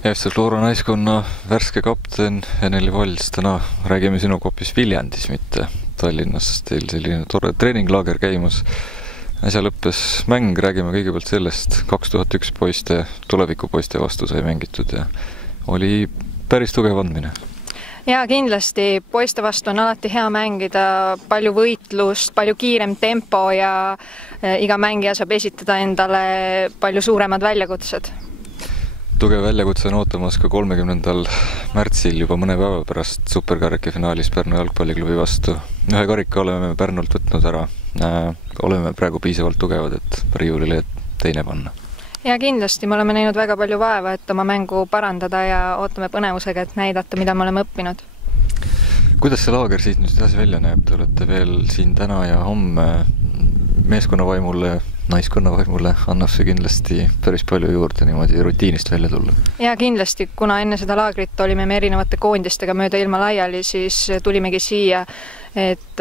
FC Flora naiskonna värske kapten Eneli Vals, täna räägime sinuga hoopis Viljandis, mitte Tallinnas. Teil selline tore treeninglaager käimas. Äsja lõppes mäng, räägime kõigepealt sellest. 2001 poiste, tulevikupoiste vastu sai mängitud ja oli päris tugev andmine. Ja kindlasti poiste vastu on alati hea mängida, palju võitlust, palju kiirem tempo ja iga mängija saab esitada endale palju suuremad väljakutsed. Tugev väljakutse on ootamas ka 30. märtsil juba mõne päeva pärast superkarika finaalis Pärnu jalgpalliklubi vastu. Ühe karika oleme Pärnult võtnud ära. Oleme praegu piisavalt tugevad, et riiulile teine panna. Ja kindlasti me oleme näinud väga palju vaeva, et oma mängu parandada ja ootame põnevusega, et näidata, mida me oleme õppinud. Kuidas see laager siit nüüd edasi välja näeb? Te olete veel siin täna ja homme meeskonna vaimule, naiskonna vaimule annab see kindlasti päris palju juurde niimoodi rutiinist välja tulla. Ja kindlasti, kuna enne seda laagrit olime me erinevate koondistega mööda ilma laiali, siis tulimegi siia, et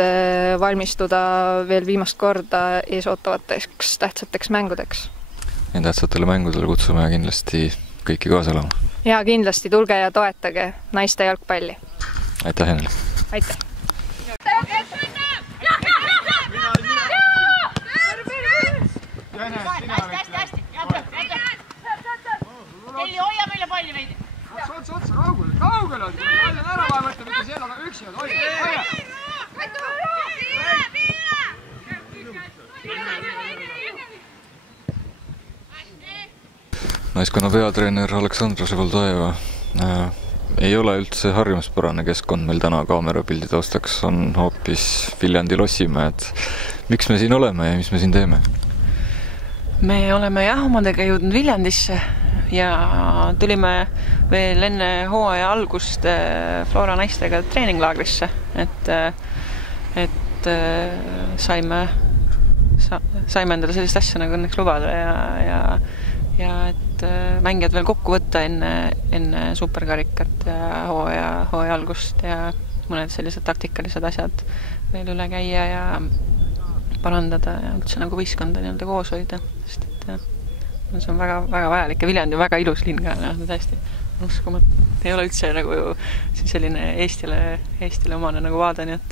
valmistuda veel viimast korda eesootavateks tähtsateks mängudeks. Ja tähtsatele mängudele kutsume kindlasti kõiki kaasa olema. Ja kindlasti tulge ja toetage naiste jalgpalli. Aitäh, Eneli! Aitäh! Hästi! Kelli, hoia meile palli veidi! Otsa, kaugel on! Olen ära vaja võtta, mitte seal, aga üksi on. Hoia! Naiskonna peatreener Aleksandra Ševoldaeva ei ole üldse harjumuspärane keskkond meil täna kaamerapildi taustaks, on hoopis Viljandi Lossimäed. Miks me siin oleme ja mis me siin teeme? Me oleme omadega jõudnud Viljandisse ja tulime veel enne hooaja algust Flora naistega treeninglaagrisse, et saime endale sellist asja nagu õnneks lubada ja et mängijad veel kokku võtta enne superkarikat ja hooaja algust ja mõned sellised taktikalised asjad veel üle käia ja parandada ja üldse nagu võistkonda nii-öelda koos hoida, sest et see on väga, väga vajalik ja Viljandi on väga ilus linn ka, täiesti uskumat. Ei ole üldse nagu selline Eestile omane nagu vaade, nii et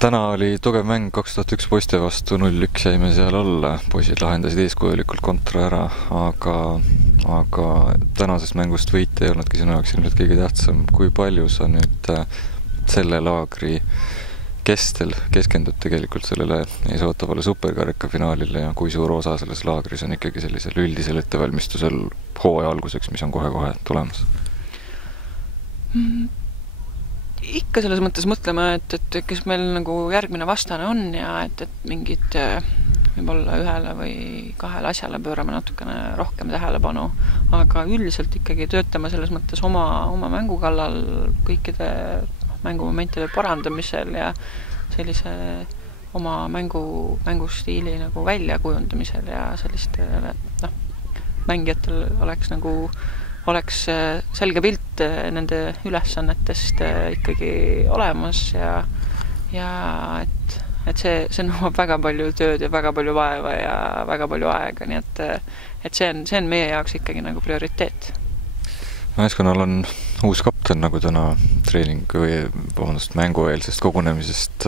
täna oli tugev mäng 2001 poiste vastu, 0-1 jäime seal olla. Poisid lahendasid eeskujulikult kontra ära, aga tänasest mängust võit ei olnudki sinu jaoks ilmselt kõige tähtsam. Kui palju sa nüüd selle laagri kestel keskendud tegelikult sellele eesootavale superkarika finaalile ja kui suur osa selles laagris on ikkagi sellisel üldisel ettevalmistusel hooaja alguseks, mis on kohe-kohe tulemas? Ikka selles mõttes mõtleme, et kes meil nagu järgmine vastane on ja et mingid võib-olla ühele või kahele asjale pöörame natukene rohkem tähelepanu, aga üldiselt ikkagi töötame selles mõttes oma mängu kallal kõikide mängumomentide parandamisel ja sellise oma mängustiili nagu väljakujundamisel ja sellistele mängijatel oleks selge pilt nende ülesannetest ikkagi olemas ja et see nõuab väga palju tööd ja väga palju vaeva ja väga palju aega, nii et see on meie jaoks ikkagi nagu prioriteet. Naiskonnal on uus kapten, nagu täna mängueelsest kogunemisest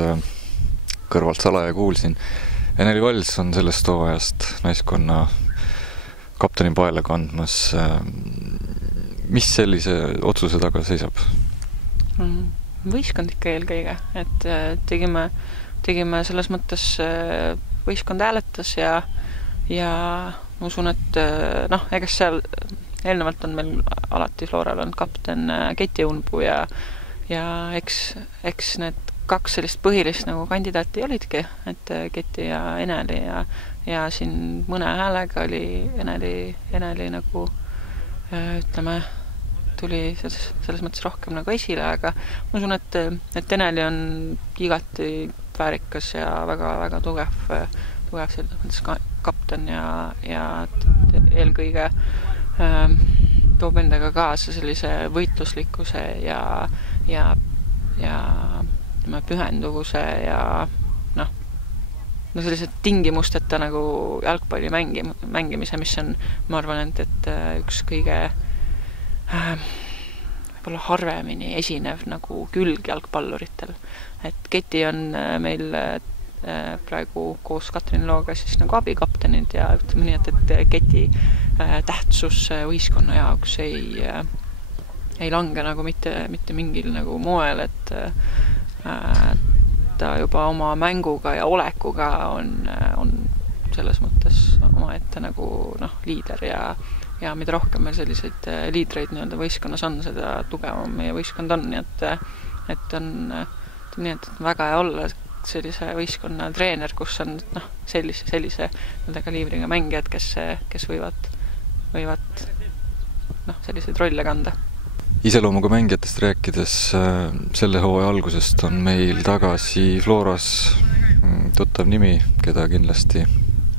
kõrvalt salaja kuulsin. Eneli Vals on sellest hooajast naiskonna kapteni paele kandmas. Mis sellise otsuse taga seisab? Võistkond ikka eelkõige, et tegime selles mõttes võistkond hääletas ja ma usun, et ega seal eelnevalt on meil alati Floral on kapten Keti Unbu ja eks need kaks sellist põhilist nagu kandidaati olidki, et Keti ja Eneli ja siin mõne häälega oli Eneli nagu ütleme, tuli selles mõttes rohkem nagu esile, aga ma usun, et Eneli on igati väärikas ja väga tugev selles mõttes kapten ja eelkõige toob endaga kaasa sellise võitluslikkuse ja pühenduvuse ja no sellised tingimusteta nagu jalgpalli mängimise, mis on, ma arvan, et üks kõige võib-olla harvemini esinev nagu külg jalgpalluritel. Et Keti on meil praegu koos Katrin Looga siis nagu abikaptenid ja ütleme nii, et Keti tähtsus võistkonna jaoks ei lange nagu mitte mingil nagu moel, et ta juba oma mänguga ja olekuga on selles mõttes omaette nagu liider ja mida rohkem meil selliseid liidreid nii-öelda võistkonnas on, seda tugevam meie võistkond on, nii et on nii, et väga hea olla sellise võistkonna treener, kus on sellise kaliibriga mängijad, kes võivad selliseid rolle kanda. Iseloomuga mängijatest rääkides, selle hooaja algusest on meil tagasi Floras tuttav nimi, keda kindlasti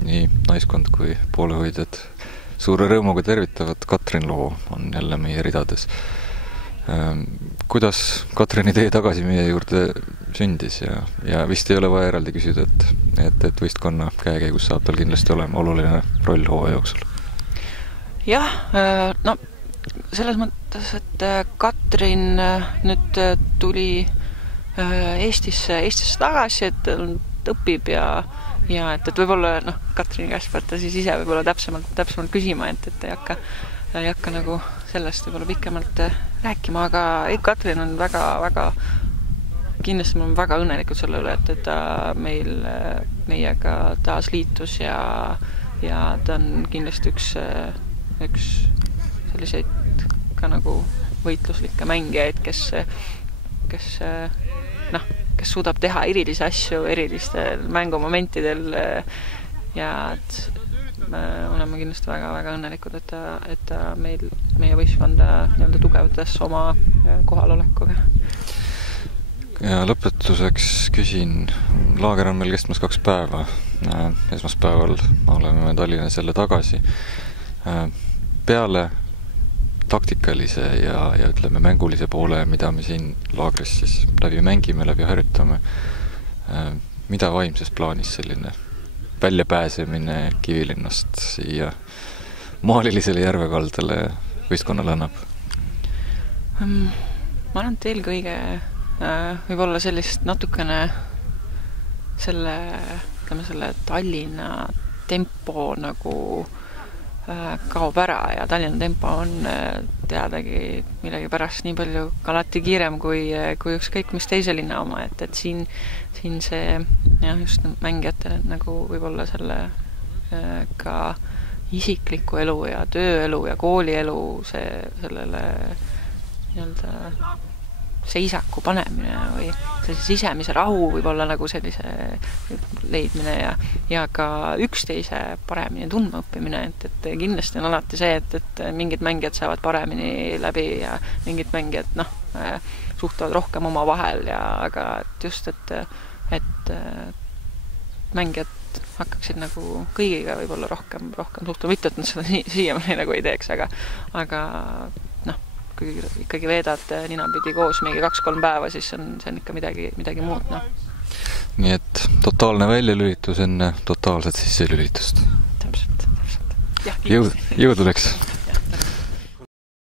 nii naiskond kui poolehoidjad suure rõõmuga tervitavad. Katrin Loo on jälle meie ridades. Kuidas Katrini tee tagasi meie juurde sündis ja vist ei ole vaja eraldi küsida, et võistkonna käekäigus saab tal kindlasti olema oluline roll hooaja jooksul? Jah, selles mõttes, et Katrin nüüd tuli Eestisse tagasi, et õpib ja et võib-olla Katrini käest peate siis ise võib-olla täpsemalt küsima, et ei hakka nagu sellest võib-olla pikemalt rääkima, aga Katrin on väga kindlasti me oleme väga õnnelikud selle üle, et ta meiega taas liitus ja ta on kindlasti üks selliseid ka nagu võitluslikke mängijaid, kes suudab teha erilisi asju erilistel mängumomentidel ja et me oleme kindlasti väga õnnelikud, et ta meie võistkonda nii-öelda tugevdas oma kohalolekuga. Ja lõpetuseks küsin, laager on meil kestmas 2 päeva. Esmaspäeval oleme Tallinnas jälle tagasi. Peale taktikalise ja ütleme mängulise poole, mida me siin laagris siis läbi mängime, läbi harjutame, mida vaimses plaanis selline väljapääsemine Kivilinnast siia maalilisele järvekaldale võistkonnale annab? Ma arvan, et eelkõige võib-olla sellist natukene selle Tallinna tempo nagu kaob ära ja Tallinna tempo on teadagi millegi pärast nii palju alati kiirem kui ükskõik mis teise linna oma, et siin see just mängijate nagu võib-olla selle ka isikliku elu ja tööelu ja koolielu sellele nii-öelda seisaku panemine või sellise sisemise rahu võib-olla nagu sellise leidmine ja ka üksteise paremini tundma õppimine, et kindlasti on alati see, et mingid mängijad saavad paremini läbi ja mingid mängijad suhtlevad rohkem oma vahel aga et just, et mängijad hakkaksid nagu kõigiga võib-olla rohkem suhtlema, mitte et nad seda siiamaani nagu ei teeks, aga kui ikkagi veedad ninapidi koos mingi 2-3 päeva, siis see on ikka midagi muud. Nii et totaalne väljalülitus enne totaalset sisselülitust. Täpselt. Jõudu läks!